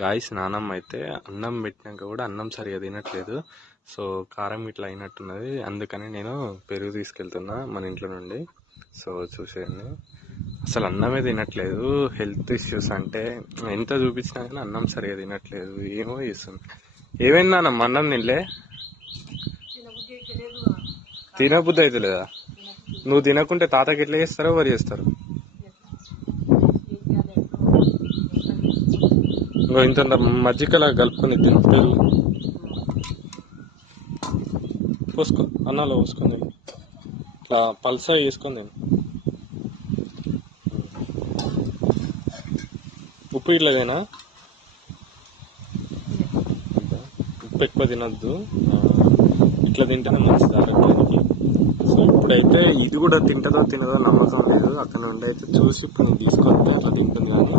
Guys నానమ్మ అయితే అన్నం పెట్టినాక కూడా అన్నం సరిగా తినట్లేదు. సో కారం ఇట్లా అయినట్టున్నది, అందుకని నేను పెరుగు తీసుకెళ్తున్నా మన ఇంట్లో నుండి. సో చూసేయండి, అసలు అన్నమే తినట్లేదు. హెల్త్ ఇష్యూస్ అంటే ఎంత చూపించినా కానీ అన్నం సరిగా తినట్లేదు. ఏమో చేస్తుంది. ఏమైంది నానమ్మ, అన్నం తినలే? తినబుద్ధి అయితే లేదా? నువ్వు తినకుంటే తాతకి ఎట్లా చేస్తారో ఎవరు చేస్తారు? ఇంకో ఇంత మజ్జిగలా కలుపుకొని తిను పెరుగు. పోసుకో, అన్నంలో పోసుకొని ఇట్లా పల్సా వేసుకొని తిను. ఉప్పు ఇట్లదేనా? ఉప్పు ఎక్కువ తినద్దు, ఇట్లా తింటేనే మంచిది ఆరోగ్యానికి. సో ఇప్పుడైతే ఇది కూడా తింటుందో తినదో నమ్మకం లేదు. అక్కడ నుండి అయితే చూసి ఇప్పుడు నేను తీసుకొస్తే అట్లా తింటుంది. కానీ